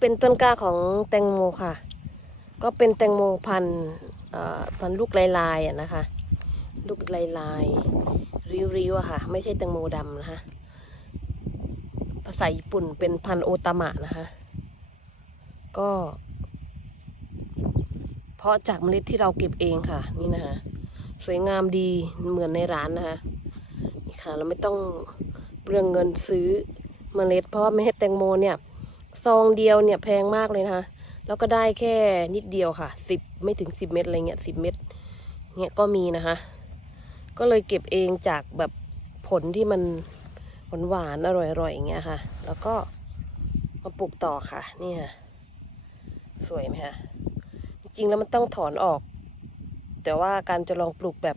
เป็นต้นกล้าของแตงโมค่ะ ก็เป็นแตงโมพันธุ์เอ่อพันธุ์ลูกลายๆอะนะคะ ลูกลายๆริ้วๆอะค่ะ ไม่ใช่แตงโมดำนะคะ ภาษาญี่ปุ่นเป็นพันธุ์โอตามะนะคะ ก็ เพราะจากเมล็ดที่เราเก็บเองค่ะ นี่นะคะ สวยงามดีเหมือนในร้านนะคะนี่ค่ะ เราไม่ต้องเปลืองเงินซื้อเมล็ด เพราะว่าเมล็ดแตงโมเนี่ย ซองเดียวเนี่ยแพงมากเลยนะคะ แล้วก็ได้แค่นิดเดียวค่ะสิบไม่ถึงสิบเม็ดอะไรเงี้ยสิบเม็ดเนี่ยก็มีนะคะ ก็เลยเก็บเองจากแบบผลที่มันหวานหวานอร่อยๆอย่างเงี้ยค่ะ แล้วก็มาปลูกต่อค่ะ นี่ค่ะ สวยไหมคะจริงๆแล้วมันต้องถอนออก แต่ว่าการจะลองปลูกแบบ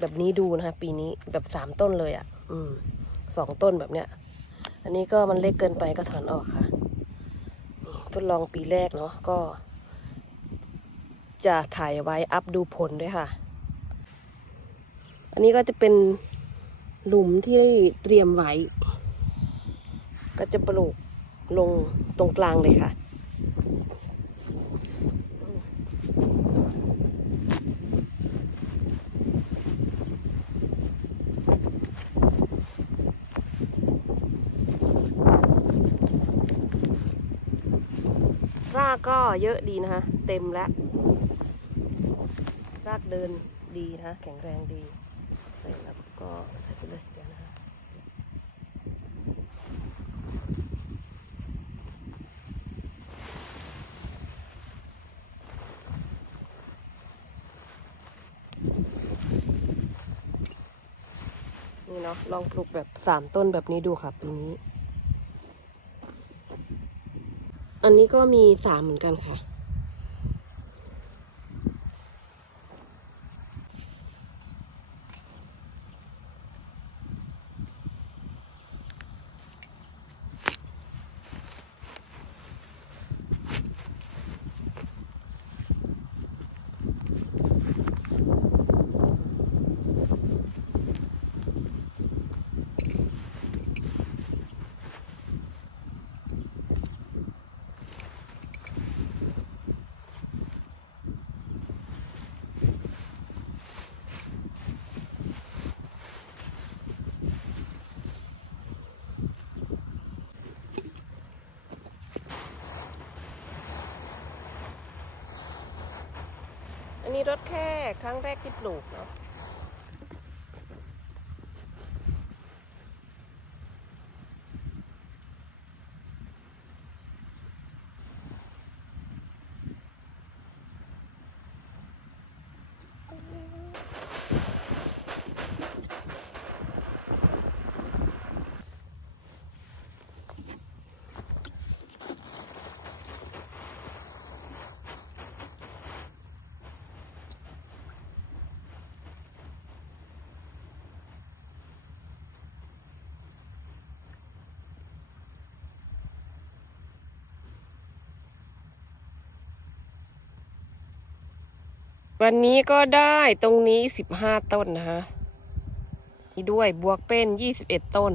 แบบนี้ดูนะคะ ปีนี้แบบสามต้นเลยอะ่ะ อืมสองต้นแบบเนี้ย อันนี้ก็มันเล็กเกินไปก็ถอนออกค่ะ ทดลองปีแรกเนาะก็ จะถ่ายไว้อัพดูผลด้วยค่ะ อันนี้ก็จะเป็นหลุมที่เตรียมไว้ ก็จะปลูกลงตรงกลางเลยค่ะากก็เยอะดีนะคะ เต็มแล้ว รากเดินดีนะ แข็งแรงดีใส่แล้วก็ใส่ไปเลยเดี๋ยวนะคะนี่เนาะลองปลูกแบบสามต้นแบบนี้ดูค่ะปีนี้ อันนี้ก็มีสามเหมือนกันค่ะ อันนี้รถแค่ครั้งแรกที่ปลูกเนาะ วันนี้ก็ได้ตรงนี้สิบห้าต้นนะคะนี่ด้วยบวกเป็นยี่สิบเอ็ดต้น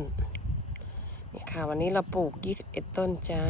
นี่ค่ะ วันนี้เราปลูกยี่สิบเอ็ดต้นจ้า